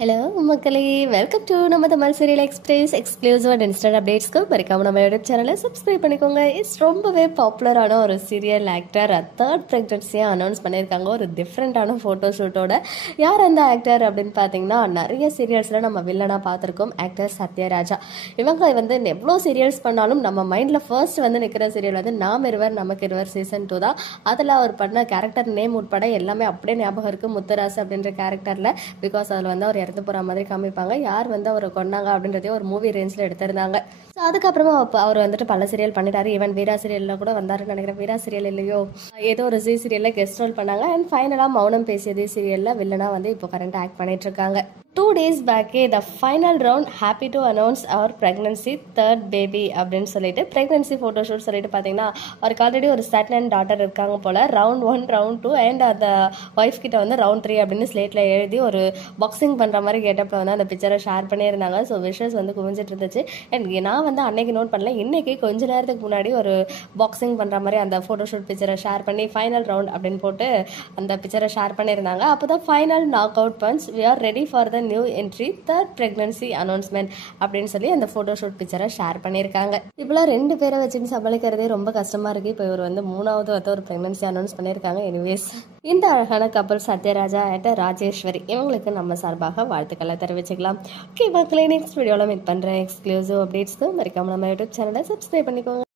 Hello மக்களே, welcome to நம்ம Tamil serial express exclusive and instant அப்டேட்ஸ்க்கு மறக்காம நம்ம யூடியூப் சேனலை சப்ஸ்கிரைப் பண்ணிக்கோங்க. இட்ஸ் ரொம்பவே பாப்புலரான ஒரு சீரியல் ஆக்டர் தேர்ட் ப்ரெக்னன்சியாக அனௌன்ஸ் பண்ணியிருக்காங்க ஒரு டிஃப்ரெண்ட்டான ஃபோட்டோ ஷூட்டோட. யார் அந்த ஆக்டர் அப்படின்னு பார்த்தீங்கன்னா, நிறைய சீரியல்ஸில் நம்ம வில்லனாக பார்த்துருக்கோம் ஆக்டர் சத்யராஜா. இவங்க வந்து எவ்வளோ சீரியல்ஸ் பண்ணாலும் நம்ம மைண்டில் ஃபர்ஸ்ட் வந்து நிற்கிற சீரியல் வந்து நாம் இருவர் நமக்கு இருவர் சீசன் 2 தான். அதில் அவர் பண்ண கேரக்டர் நேம் உட்பட எல்லாமே அப்படியே ஞாபகம் இருக்குது. முத்துராசு அப்படின்ற கேரக்டரில், பிகாஸ் அதில் வந்து அவர் இறந்து போகிற மாதிரி காமிப்பாங்க. யார் வந்து அவரை கொண்டாங்க அப்படின்றதே ஒரு மூவி ரேஞ்சில் எடுத்திருந்தாங்க. ஸோ அதுக்கப்புறமா அவர் வந்துட்டு பல சீரியல் பண்ணிட்டாரு. ஈவன் வீரா சீரியலில் கூட வந்தாருன்னு நினைக்கிறேன். வீரா சீரியல் இல்லையோ, ஏதோ ஒரு சீரியலில் கெஸ்ட் ரோல் பண்ணாங்க. அண்ட் ஃபைனலாக மௌனம் பேசியது சீரியலில் வில்லனா வந்து இப்போ கரண்ட் ஆக்ட் பண்ணிட்டு இருக்காங்க. 2 days back the final round happy to announce our pregnancy third baby அப்படின்னு சொல்லிட்டு pregnancy photoshoot சொல்லிட்டு பார்த்தீங்கன்னா, அவருக்கு ஆல்ரெடி ஒரு சன் அண்ட் டாட்டர் இருக்காங்க போல. round 1 round 2 அண்ட் அந்த ஒய்ஃப் கிட்ட வந்து round 3 அப்படின்னு ஸ்லேட்டில் எழுதி ஒரு பாக்ஸிங் பண்ணுற மாதிரி கேட்டப்பில் வந்து அந்த பிக்சரை ஷேர் பண்ணியிருந்தாங்க. ஸோ விஷஸ் வந்து குவிஞ்சிட்டு இருந்துச்சு. அண்ட் நான் வந்து அன்னைக்கு நோட் பண்ணல, இன்னைக்கு கொஞ்ச நேரத்துக்கு முன்னாடி ஒரு பாக்ஸிங் பண்ணுற மாதிரி அந்த ஃபோட்டோஷூட் பிக்சரை ஷேர் பண்ணி ஃபைனல் ரவுண்ட் அப்படின்னு போட்டு அந்த பிக்சரை ஷேர் பண்ணியிருந்தாங்க. அப்போ தான் final knockout punch, we are ready for the new entry third pregnancy announcement அப்படின்னு சொல்லி அந்த ஃபோட்டோஷூட் பிக்சரை ஷேர் பண்ணியிருக்காங்க. இப்போலாம் 2 பேரை வச்சுன்னு சமாளிக்கிறதே ரொம்ப கஷ்டமா இருக்கு. இப்போ இவர் வந்து 3வது வந்து ஒரு பிரெக்னன்சி அனௌன்ஸ் பண்ணியிருக்காங்க. எனிவேஸ், இந்த அழகான கப்பல் சத்யராஜா அண்ட் ராஜேஸ்வரி இவங்களுக்கு நம்ம சார்பாக வாழ்த்துக்களை தெரிவிச்சுக்கலாம். ஓகே மக்களே, நெக்ஸ்ட் வீடியோவில் மீட் பண்ணுறேன். எக்ஸ்க்ளூசிவ் அப்டேட்ஸ்க்கு மறக்காம நம்ம யூடியூப் சேனலை சப்ஸ்கிரைப் பண்ணிக்கோங்க.